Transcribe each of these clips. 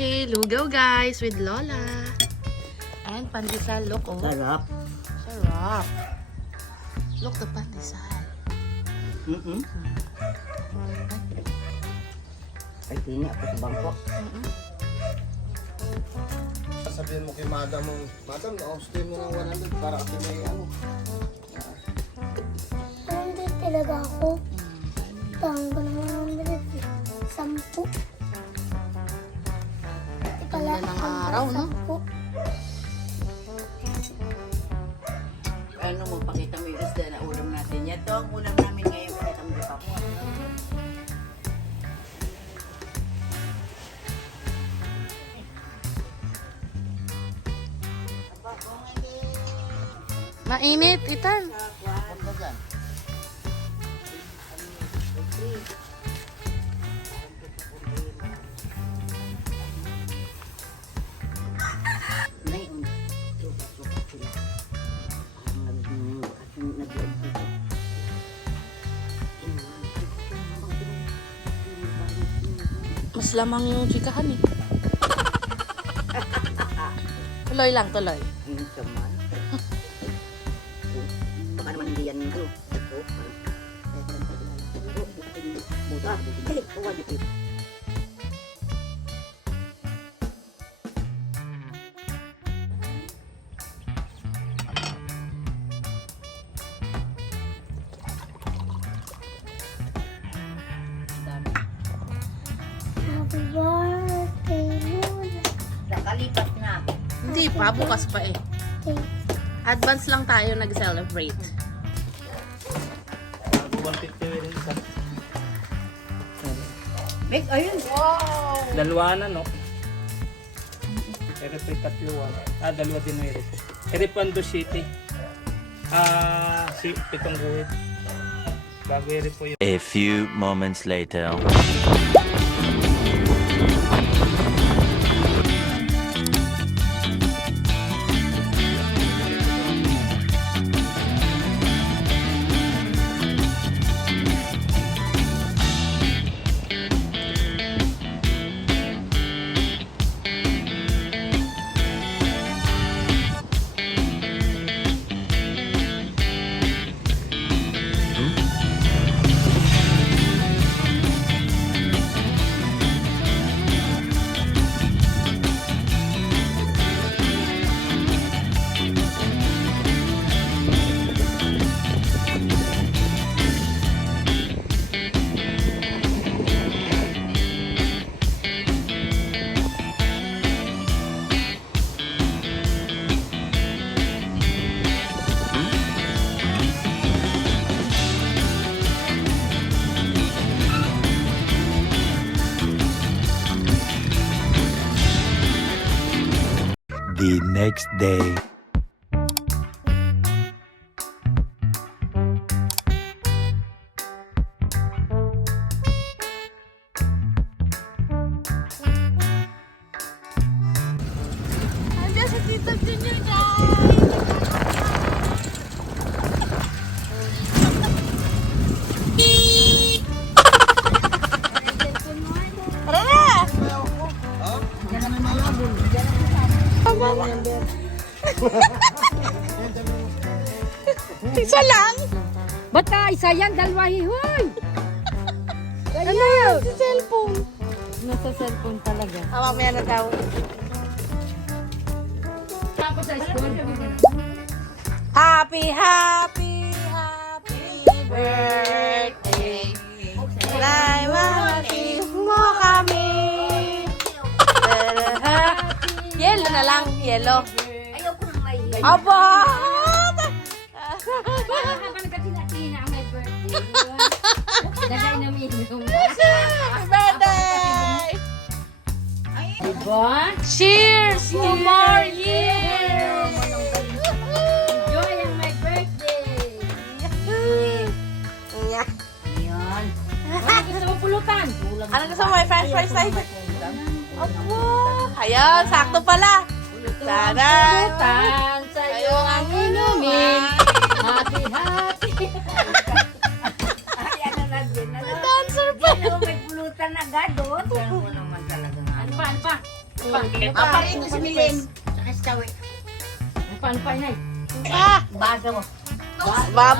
Okay, lugaw guys with Lola. And pandesal, look oh. Sarap. Sarap. Look the pandesal. Ay, tini ako sa bangko. Sabihin mo kay madam mo, madam, na-austin mo ng 100 para ako may ano. Hindi talaga ako. Tawag ko naman ng 10. Pala, Ganda ng araw, no? 10. Ano mo, pakita mo yung isda na ulam natin. Yan to ang ulam namin ngayon. Pakita mo pa po. Mainit, Itan. Punta dyan. Ngayon, sukat sila. Ang nag-vlog dito. Mas lamang yung chikahan eh. Tuloy lang, tuloy. Ang saman. Baka naman hindi yan ano. Happy birthday, Luna. Nakalipat na. Hindi pa, bukas pa eh. Okay. Advance lang tayo nag-celebrate. Meg, ayun. Dalawa na, no? Ere po yung tatluan. Dalawa din na ere po. Ere po ang 2 city. Si pitong guhit. Bago ere po yun. A few moments later. The next day. Andiyan si Tito Junior guys! Tara na! Isa lang? Ba't ka isa yan? Dalawa hihoy! Ano yan? Si cellphone. Nasa cellphone talaga. Mamaya na daw. Tapos sa school. Happy, happy, happy birthday. Nay, mamati mo kami. Yellow na lang, yellow. Ayaw ko nang may Aba! Habang nagkatina-tina ang my birthday. Lagay na minum. Happy birthday! Diba? Cheers to more years! Enjoy ang my birthday. Yeah. yan. Ano gusto mo pulutan? Ano gusto mo? May french fries tayo? Aba! Ayun, sakto pala. Sana! Pulutan sa'yo ang inumin. Happy, happy. Ay, ano na din. Ano? Dancer pa! Ano, may pulutan agad, oh. Ano mo naman talaga nga. Ano pa, ano pa? Papalit ito si Milen. Saka si Tawi. Paano pa inay? Ah! Basa mo. Ba.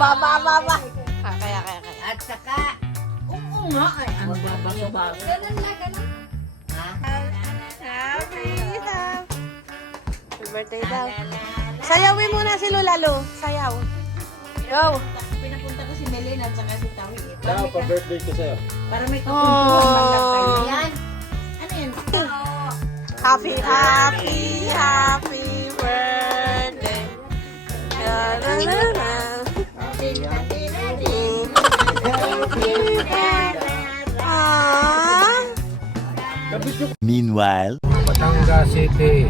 Kaya. At saka, oo nga ay, ang babang-babang. Ganun na, ganun. Happy birthday daw. Sayawin muna si Lulalo. Sayaw. Go. Pinapunta ko si Milen at saka si Tawi. Kaya pa-birthday ko sa'yo. Para may kapuntuhan man lang tayo. Oh. Yan. Ano yan? Happy birthday. La-la-la-la. Ah. Meanwhile, Batangas City.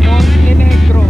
Montenegro.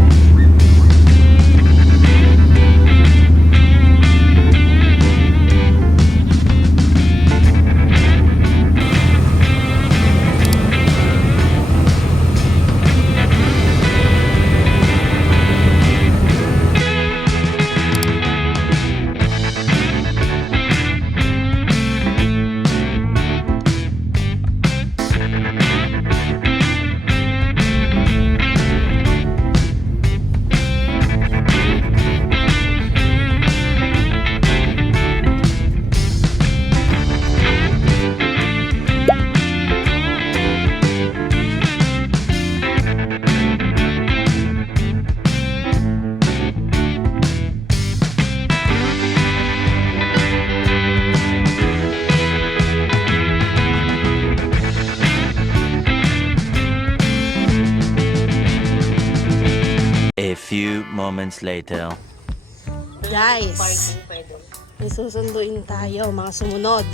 a few moments later. Guys, may susunduin tayo, mga sumunod.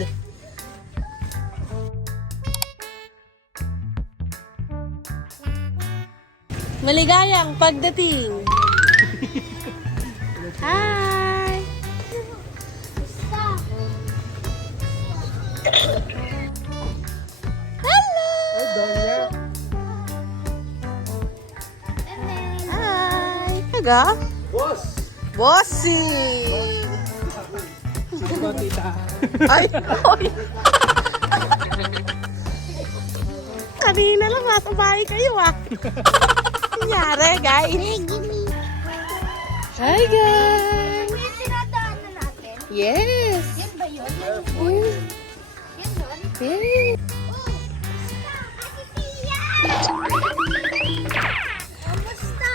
Maligayang pagdating. Hi! Hello! Hi! Taga? Boss! Bossy! Ay, oy! Kanina lang nasa bahay kayo ah. Nangyari, guys. Hi, guys. Yung sinadaanan natin, Yes. yun ba yun? Yes. Yun doon? Yes. Kamusta?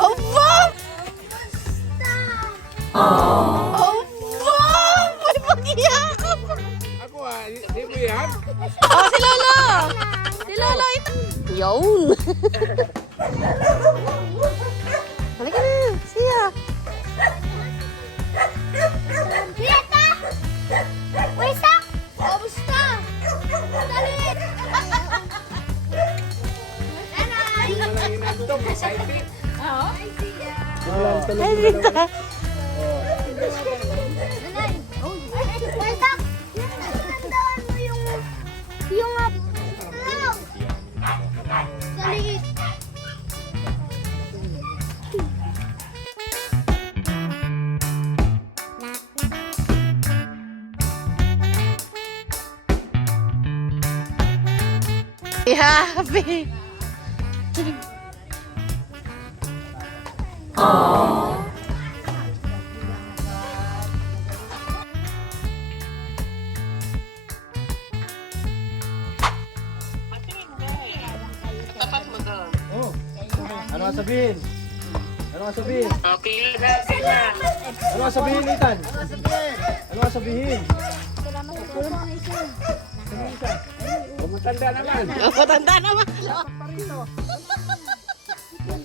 Oh, Bob! Kamusta? Oh, Bob! May pag-iyak! Ako di mo yan? Oh, si Lolo! Si Lolo ito. Yun! Halika na. Siya. Greta! Wesa! Kamusta? Dali! Nanay! Oo. Ay, Rita. Nanay! Wesa! Tandaan mo yung dali! Happy. Oh. Ano ang sabihin? Ano ang sabihin? Ano ang sabihin, Ethan? Ano ang sabihin? Matanda naman. Oh, matanda naman.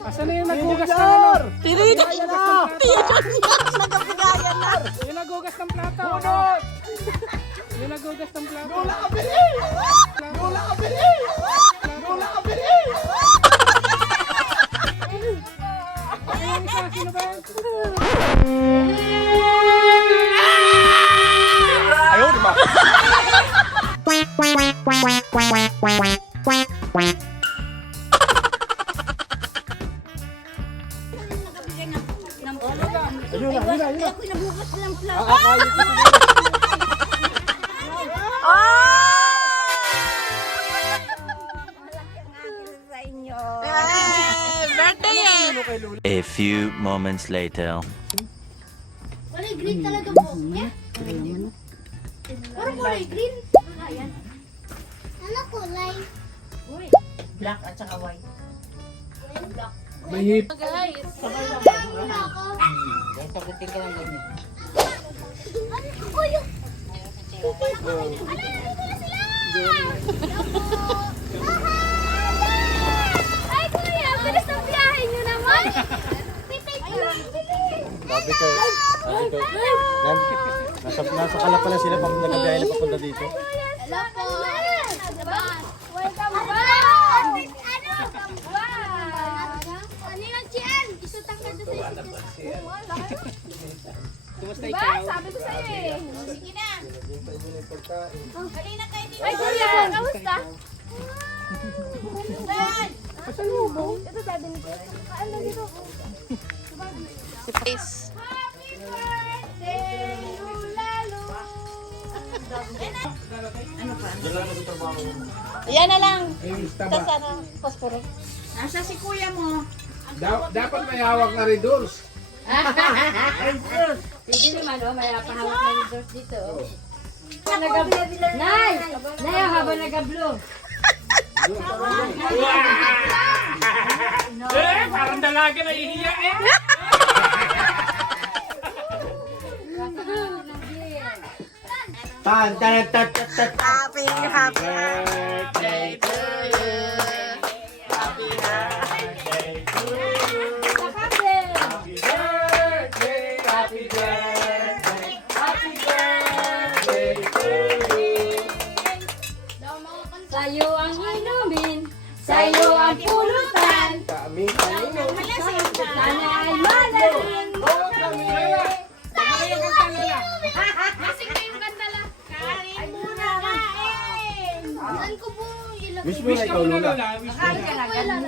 Asan na yung nagugas ng ano? Tirito. Nagabigayan na. Yung nagugas ng plato. Yung nagugas ng plato. Lola ka bili! Lola ka bili! Lola ka bili! Yung isa, sino ba? Ayaw, di ba? Ayun na, yun na, yun na. Ako nabukas na ng plug. Akakayot ko siguro. Birthday! A few moments later. Kulay green talaga po. Yeah? Parang kulay green. Ayan. Ano kulay? Black at saka white. Mahip. Guys, Wala ako. Kaya sagutin ka lang ganyan. Ano kuya? Ay kuya, bilis ang biyahe niyo naman. Sabi ko, nasa kala pala sila pag nagkabiyahe na papunta dito. Hello po. Welcome back. Ano yung Chian? Isutang ka doon sa Kumusta ikaw? Sabi ko sa'yo eh. Sige na. Halina kayo dito. Ay, kuya, kamusta? si Face. Yan na lang. Tapos ano, posporo. Nasa si kuya mo? Dapat may hawak na redoors. Hindi naman, oh, may pahawak na yung doors dito. Nay! Nay, ang haba nag-blue. Parang dalaga na ihiya eh. Tan, tan, tan, tan, tan. Happy birthday to you. Happy birthday to you. Happy birthday, happy birthday, happy birthday to you. Sa'yo ang inumin, sa'yo ang pulutan. Kami kanino. Sana ay malalim mo kami. Saan ko po ilagay? Wish mo na ikaw, Lola.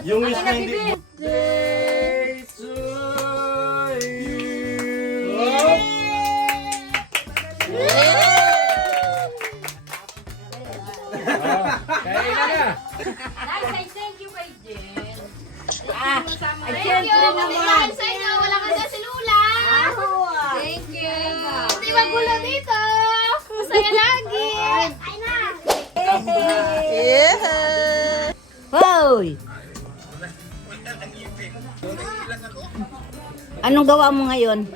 Yung wish na hindi. Birthday to you. Kaya na. Nay, thank you kay Jen. Ay, siyempre naman. Sa inyo, wala ka dyan si Lula. Thank you. Hindi magulo dito. Masaya lagi. Ay na. Yeah. Hoy! Anong gawa mo ngayon?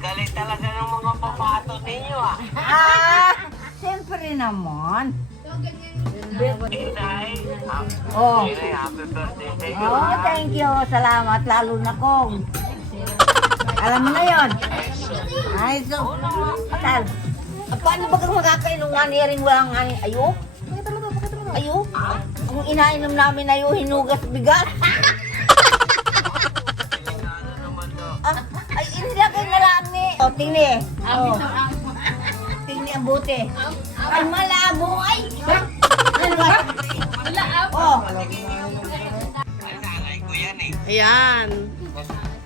Galing talaga ng mga papato ninyo ah. Siyempre naman. Inay, Oh. Inay, happy birthday sa inyo. Oh, thank you. Salamat. Lalo na kong. Alam mo na yon. Ay, so. Tal. Paano ba kang magkakainom nga niyaring walang ani? Ayo? Ayo? Ang inainom namin ayo, hinugas bigas. Ay, inilagay na lang ni. O, tingni. O. Tingni ang buti. Ay, malabo. Ay! Ano ba? Oh. Ay, nanay ko yan eh. Ayan.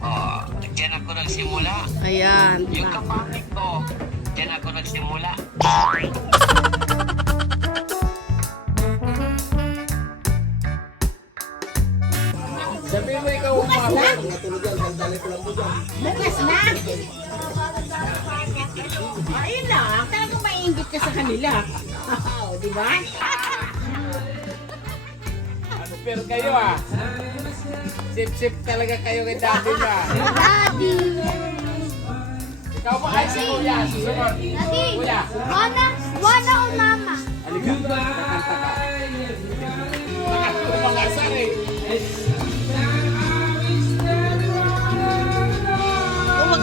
Oh, diyan ako nagsimula. Ayan. Yung kapatid ko, diyan ako nagsimula. Sabihin mo ikaw umabot. Bukas na. Ayun lang. Talagang maiingit ka sa kanila. O, di ba? Pero kayo ah. Sip-sip talaga kayo kay daddy ba? Daddy. Ikaw ba ay si kuya? Susunod. Daddy. Kuya. Wana o mama? Halika. Kakanta ka. Makasar eh. Oh,